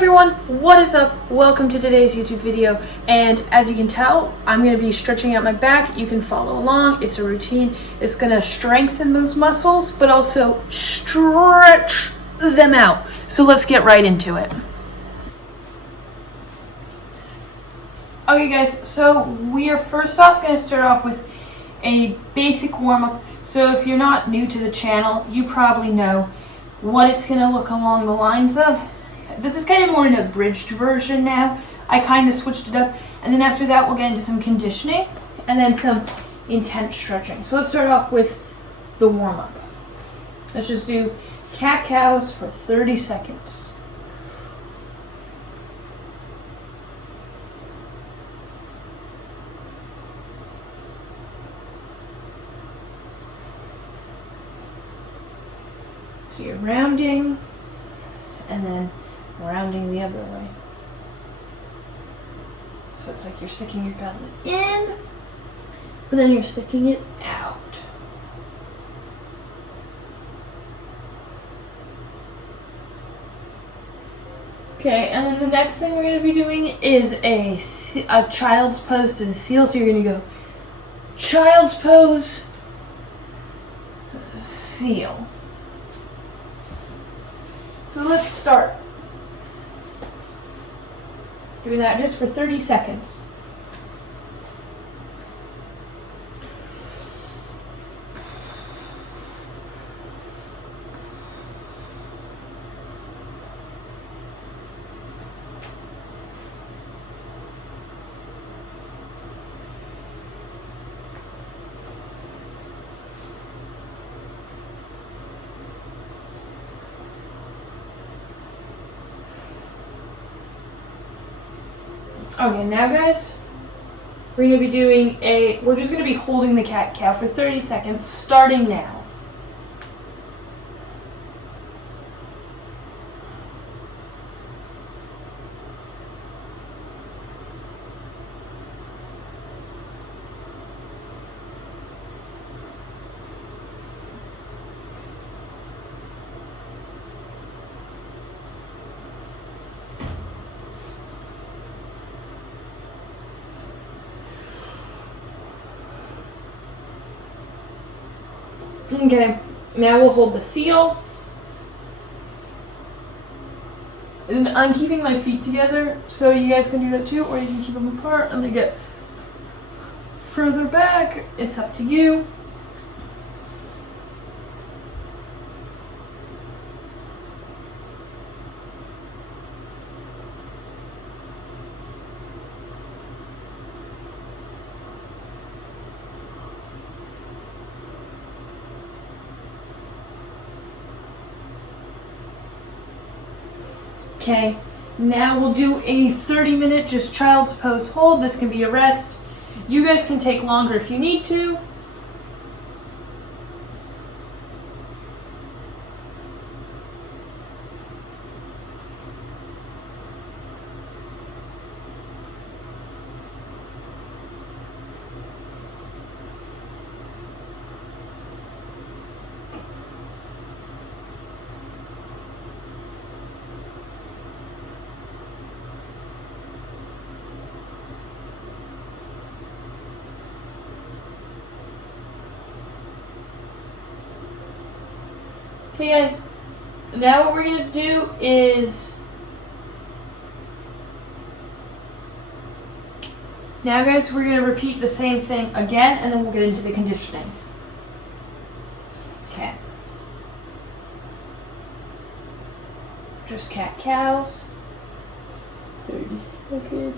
everyone, what is up? Welcome to today's YouTube video, and as you can tell, I'm going to be stretching out my back. You can follow along. It's a routine. It's going to strengthen those muscles, but also stretch them out. So let's get right into it. Okay guys, so we are first off going to start off with a basic warm-up. So if you're not new to the channel, you probably know what it's going to look along the lines of. This is kind of more in a bridged version now. I kind of switched it up, and then after that we'll get into some conditioning and then some intense stretching. So let's start off with the warm-up. Let's just do cat-cows for 30 seconds. So you're rounding and then rounding the other way. So it's like you're sticking your belly in, but then you're sticking it out. Okay, and then the next thing we're going to be doing is a child's pose to the seal. So you're going to go child's pose, seal. So let's start doing that just for 30 seconds. Okay, now guys, we're going to be doing we're just going to be holding the cat-cow for 30 seconds, starting now. Okay, now we'll hold the seal. And I'm keeping my feet together, so you guys can do that too, or you can keep them apart and they get further back. It's up to you. Okay, now we'll do a 30-minute just child's pose hold. This can be a rest. You guys can take longer if you need to. Okay guys, now what we're going to do is, we're going to repeat the same thing again, and then we'll get into the conditioning. Okay. Just cat-cows, 30 seconds.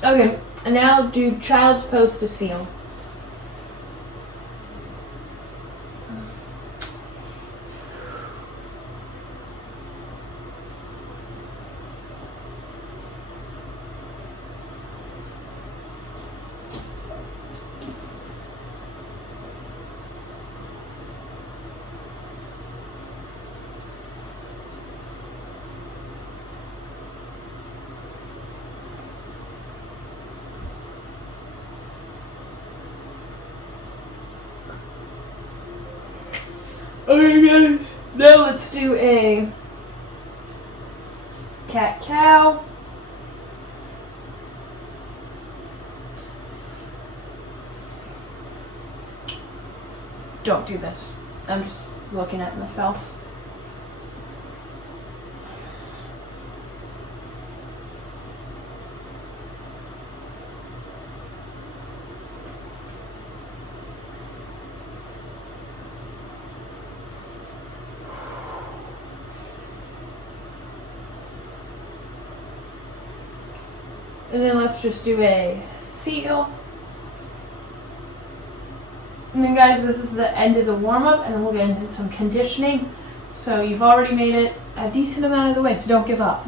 Okay, and now do child's pose to seal. Okay, guys. Now let's do a cat-cow. Don't do this. I'm just looking at myself. And then let's just do a seal. And then guys, this is the end of the warm-up, and then we'll get into some conditioning. So you've already made it a decent amount of the way, so don't give up.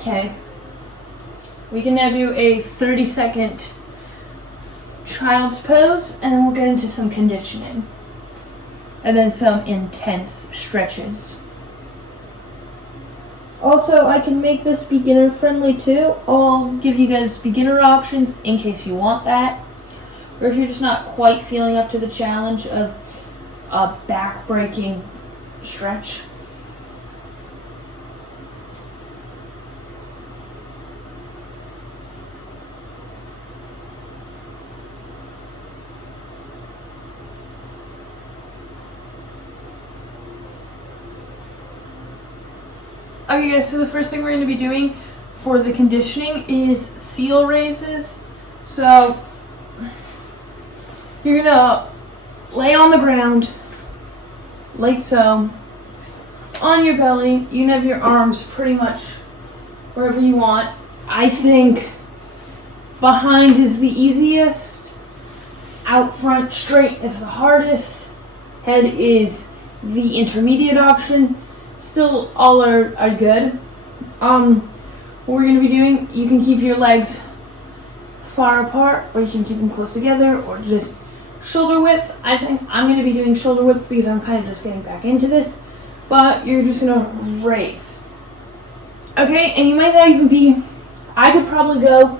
Okay, we can now do a 30-second child's pose, and then we'll get into some conditioning. And then some intense stretches. Also, I can make this beginner friendly too. I'll give you guys beginner options in case you want that. Or if you're just not quite feeling up to the challenge of a back-breaking stretch. Okay guys, so the first thing we're going to be doing for the conditioning is seal raises. So you're going to lay on the ground like so, on your belly. You can have your arms pretty much wherever you want. I think behind is the easiest, out front straight is the hardest, head is the intermediate option. Still, all are good. What we're going to be doing, you can keep your legs far apart, or you can keep them close together, or just shoulder width. I think I'm going to be doing shoulder width because I'm kind of just getting back into this. But you're just going to raise. Okay, and you might not even be, I could probably go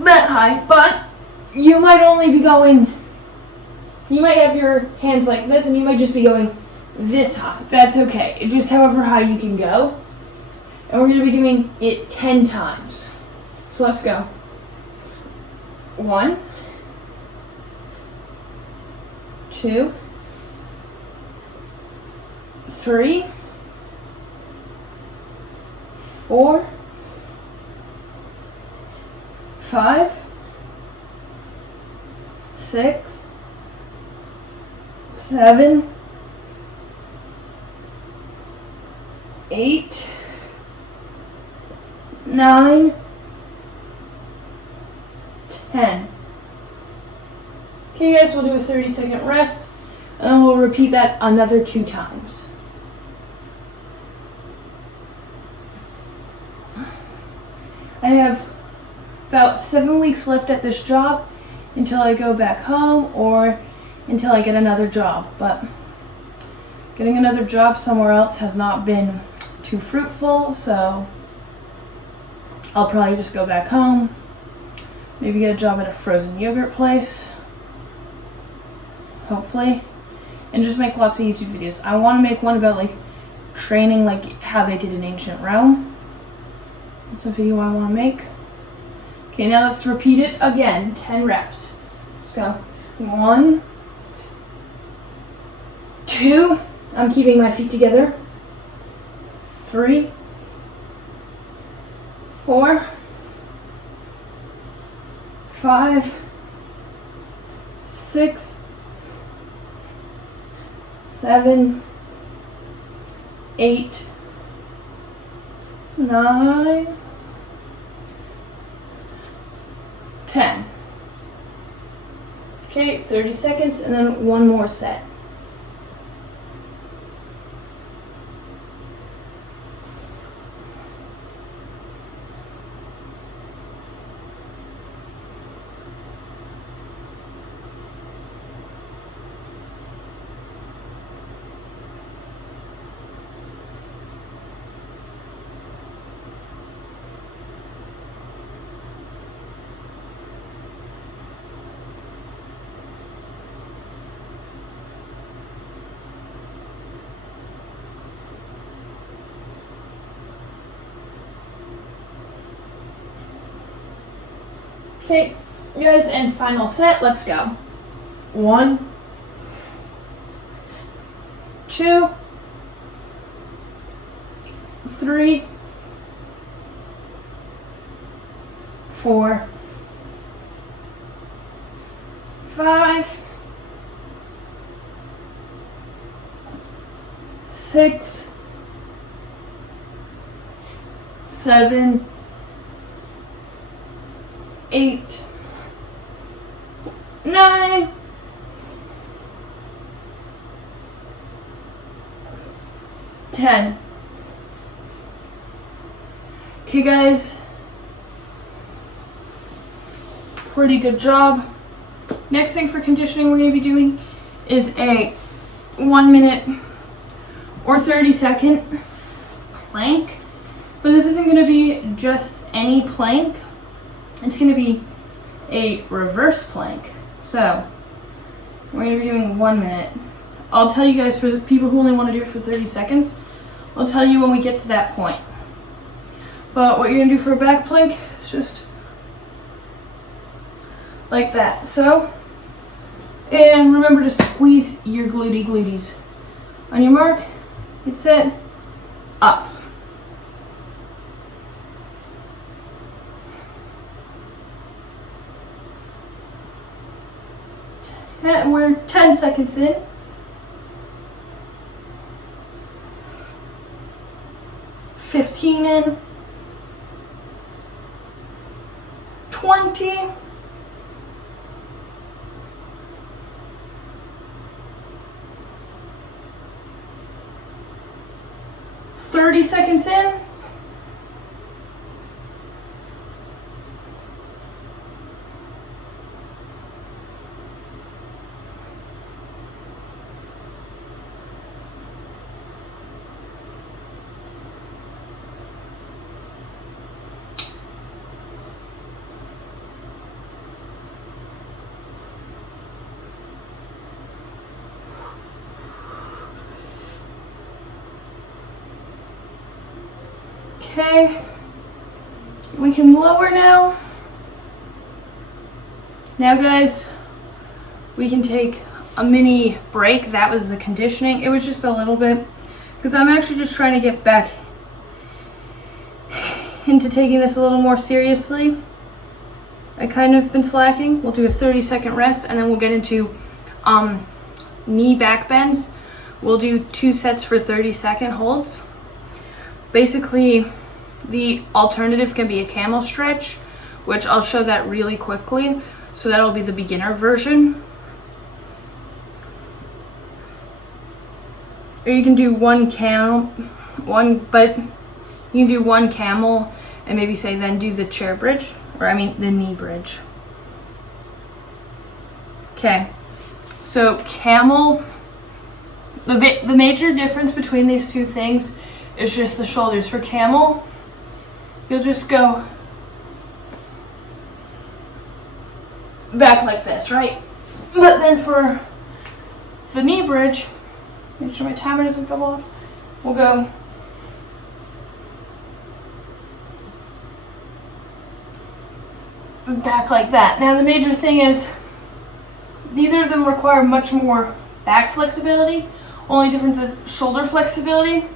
that high, but you might only be going, you might have your hands like this, and you might just be going this high. That's okay. It's just however high you can go. And we're going to be doing it 10 times. So let's go. 1, 2, 3, 4, 5, 6, 7, 8, 9, 10. Okay guys, we'll do a 30-second rest, and then we'll repeat that another 2 times. I have about 7 weeks left at this job until I go back home or until I get another job, but getting another job somewhere else has not been too fruitful, so I'll probably just go back home, maybe get a job at a frozen yogurt place, hopefully, and just make lots of YouTube videos. I want to make one about like training, like how they did in ancient Rome. That's a video I want to make. Okay, now let's repeat it again, 10 reps. Let's go. 1, 2, I'm keeping my feet together. 3, 4, 5, 6, 7, 8, 9, 10. Okay, 30 seconds and then one more set. Okay, guys, and final set. Let's go. 1, 2, 3, 4, 5, 6, 7, 8, 9, 10. Okay, guys. Pretty good job. Next thing for conditioning we're going to be doing is a 1 minute or 30-second plank. But this isn't going to be just any plank. It's going to be a reverse plank. So we're going to be doing 1 minute. I'll tell you guys, for the people who only want to do it for 30 seconds, I'll tell you when we get to that point. But what you're going to do for a back plank is just like that. So, and remember to squeeze your glutees. On your mark, get set, up. And we're 10 seconds in. 15 in. 20. 30 seconds in. 'kay. We can lower now. Now, guys, we can take a mini break. That was the conditioning. It was just a little bit, because I'm actually just trying to get back into taking this a little more seriously. I kind of been slacking. We'll do a 30-second rest, and then we'll get into knee back bends. We'll do 2 sets for 30-second holds. Basically, the alternative can be a camel stretch, which I'll show that really quickly. So that'll be the beginner version. Or you can do but you can do one camel and maybe say then do the chair bridge, or I mean the knee bridge. Okay, so camel, the major difference between these two things is just the shoulders. For camel, you'll just go back like this, right? But then for the knee bridge, make sure my timer doesn't go off, we'll go back like that. Now the major thing is neither of them require much more back flexibility. Only difference is shoulder flexibility.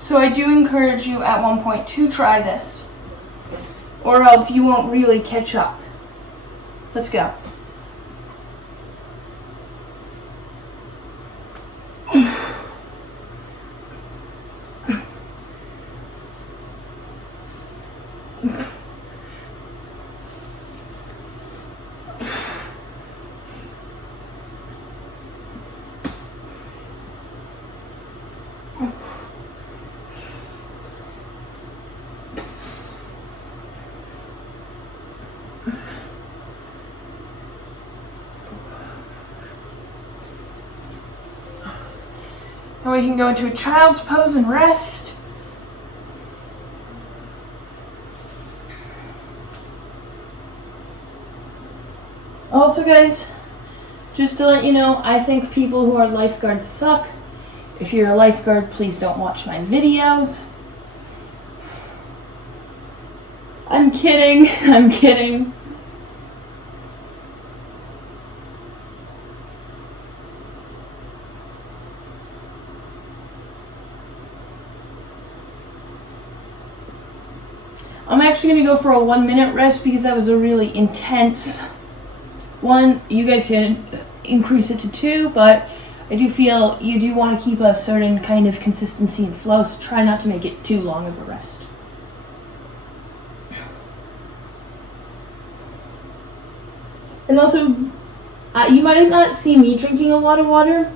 So I do encourage you at one point to try this, or else you won't really catch up. Let's go. Now we can go into a child's pose and rest. Also, guys, just to let you know, I think people who are lifeguards suck. If you're a lifeguard, please don't watch my videos. I'm kidding. I'm kidding. I'm actually going to go for a 1 minute rest because that was a really intense one. You guys can increase it to 2, but I do feel you do want to keep a certain kind of consistency and flow, so try not to make it too long of a rest. And also, you might not see me drinking a lot of water.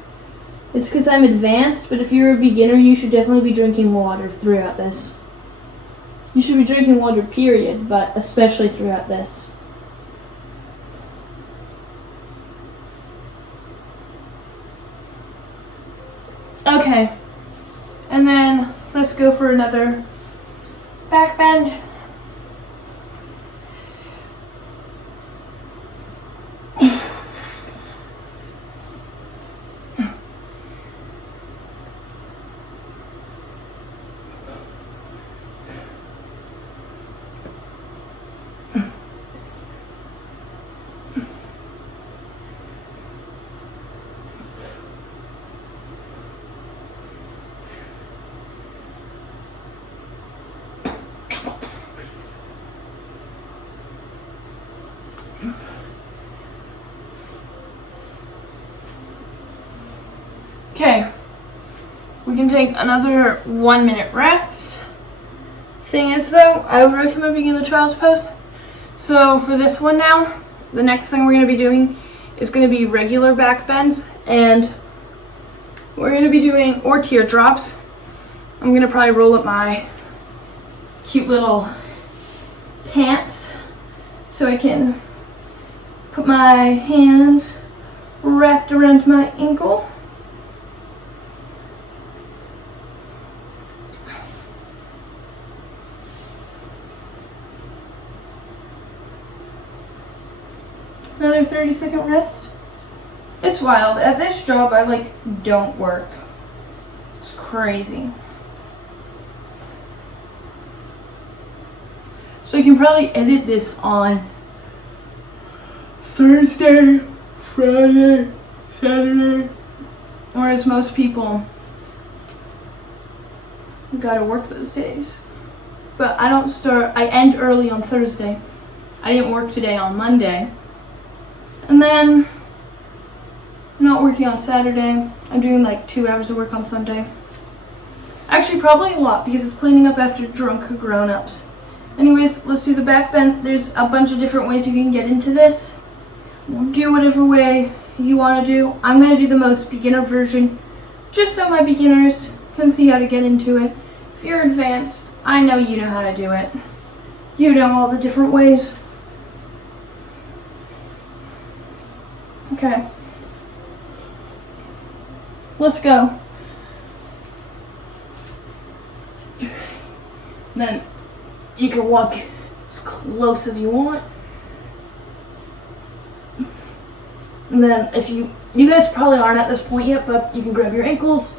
It's because I'm advanced, but if you're a beginner, you should definitely be drinking water throughout this. You should be drinking water, period, but especially throughout this. Okay, and then let's go for another back bend. Okay, we can take another 1 minute rest. Thing is though, I would recommend being in the child's pose. So for this one now, the next thing we're going to be doing is going to be regular back bends, and we're going to be doing, or teardrops. I'm going to probably roll up my cute little pants so I can put my hands wrapped around my ankle. Another 30-second rest. It's wild. At this job, I don't work. It's crazy. So you can probably edit this on Thursday, Friday, Saturday. Whereas most people gotta work those days. But I end early on Thursday. I didn't work today on Monday. And then I'm not working on Saturday. I'm doing like 2 hours of work on Sunday. Actually, probably a lot because it's cleaning up after drunk grown-ups. Anyways, let's do the back bend. There's a bunch of different ways you can get into this. Do whatever way you want to do. I'm going to do the most beginner version just so my beginners can see how to get into it. If you're advanced, I know you know how to do it. You know all the different ways. Okay. Let's go. Then you can walk as close as you want. And then if you guys probably aren't at this point yet, but you can grab your ankles.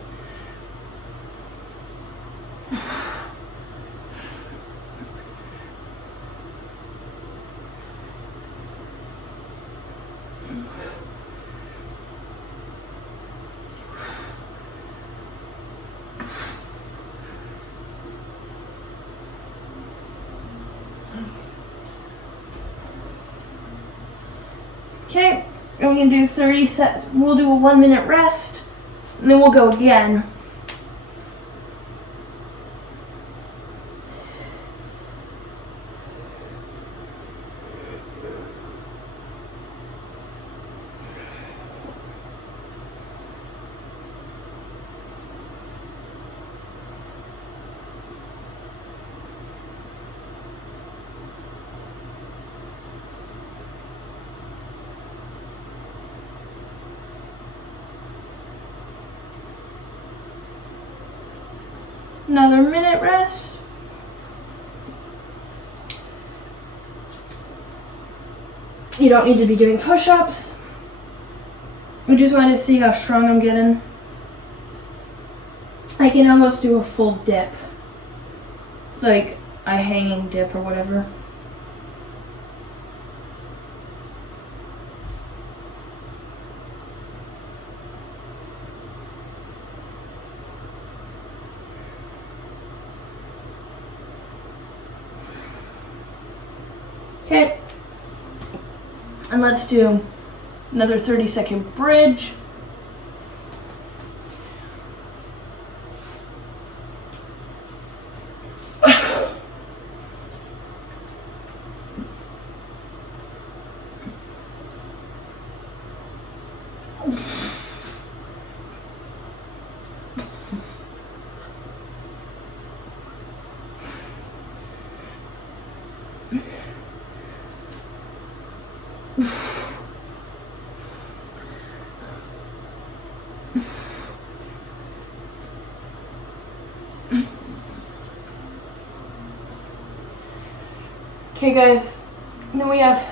Okay, and we can do 30 sets. We'll do a 1 minute rest, and then we'll go again. Another minute rest. You don't need to be doing push-ups. I just wanted to see how strong I'm getting. I can almost do a full dip. Like a hanging dip or whatever. Okay. And let's do another 30-second bridge. Okay guys, then we have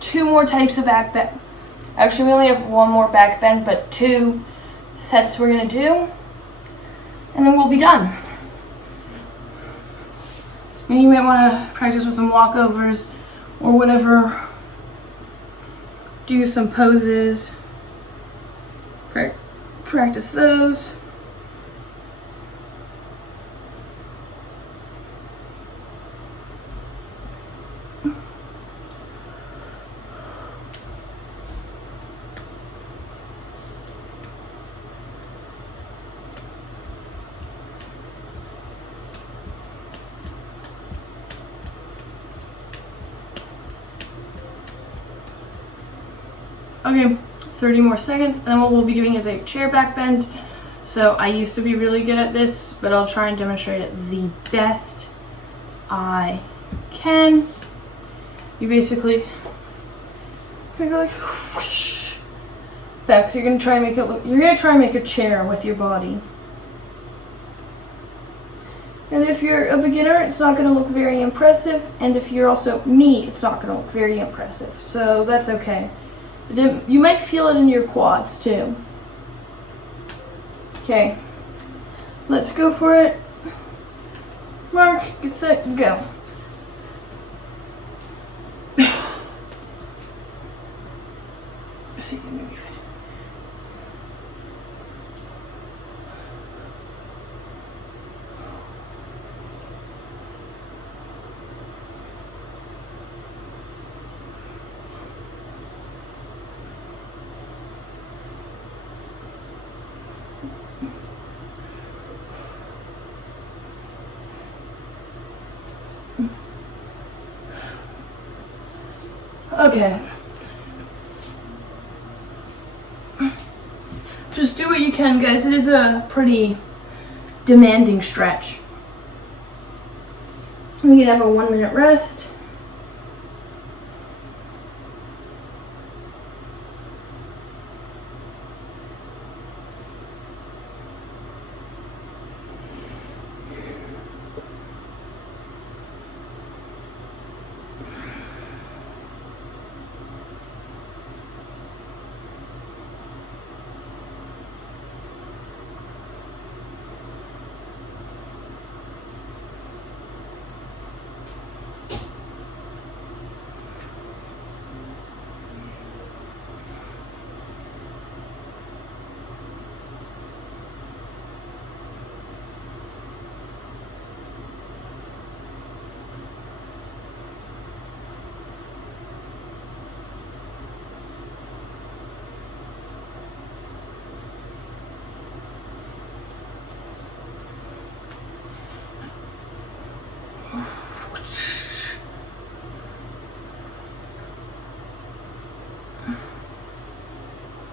two more types of back bend. Actually, we only have one more back bend, but 2 sets we're gonna do, and then we'll be done. And you might wanna practice with some walkovers or whatever. Do some poses, practice those. Okay, 30 more seconds, and then what we'll be doing is a chair back bend. So I used to be really good at this, but I'll try and demonstrate it the best I can. You basically, you're like whoosh, back. So you're gonna try and make it look. You're gonna try and make a chair with your body. And if you're a beginner, it's not gonna look very impressive. And if you're also me, it's not gonna look very impressive. So that's okay. You might feel it in your quads too. Okay, let's go for it. Mark, get set, go. See, maybe. Okay. Just do what you can, guys. It is a pretty demanding stretch. We can have a 1-minute rest.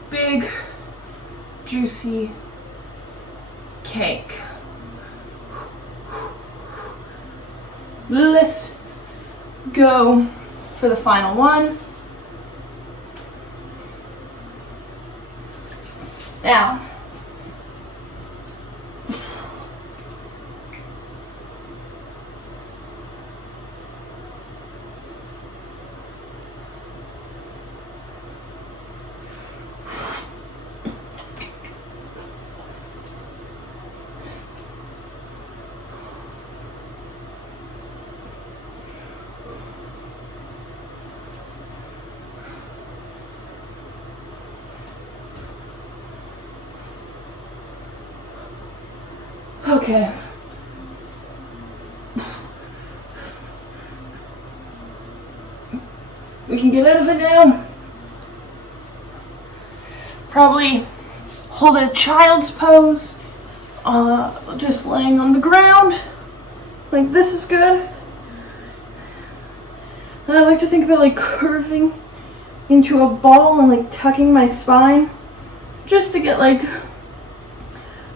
Big, juicy cake. Let's go for the final one. Now, okay. can get out of it now. Probably hold a child's pose, just laying on the ground. Like this is good. And I like to think about like curving into a ball and like tucking my spine just to get like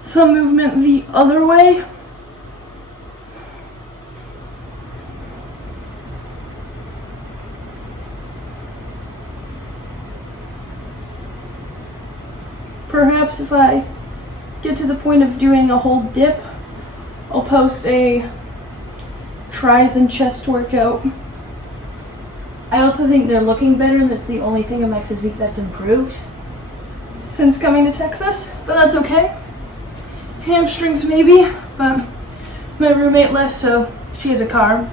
some movement the other way. Perhaps if I get to the point of doing a whole dip, I'll post a tries and chest workout. I also think they're looking better, and that's the only thing in my physique that's improved since coming to Texas, but that's okay. Hamstrings maybe, but my roommate left, so she has a car.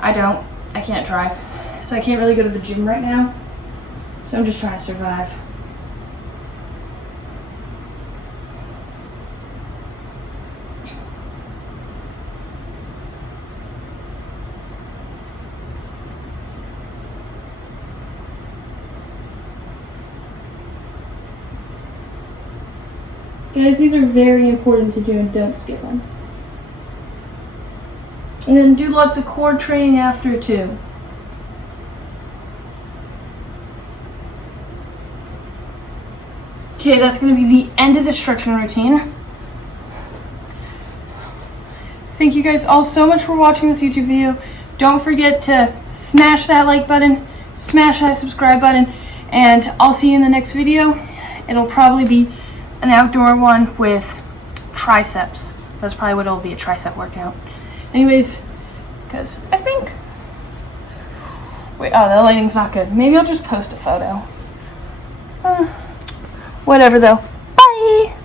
I don't. I can't drive, so I can't really go to the gym right now, so I'm just trying to survive. Guys, these are very important to do and don't skip them. And then do lots of core training after too. Okay, that's going to be the end of the stretching routine. Thank you guys all so much for watching this YouTube video. Don't forget to smash that like button, smash that subscribe button, and I'll see you in the next video. It'll probably be an outdoor one with triceps. That's probably what it'll be, a tricep workout. Anyways, because I think, wait, oh, the lighting's not good. Maybe I'll just post a photo. Whatever though. Bye!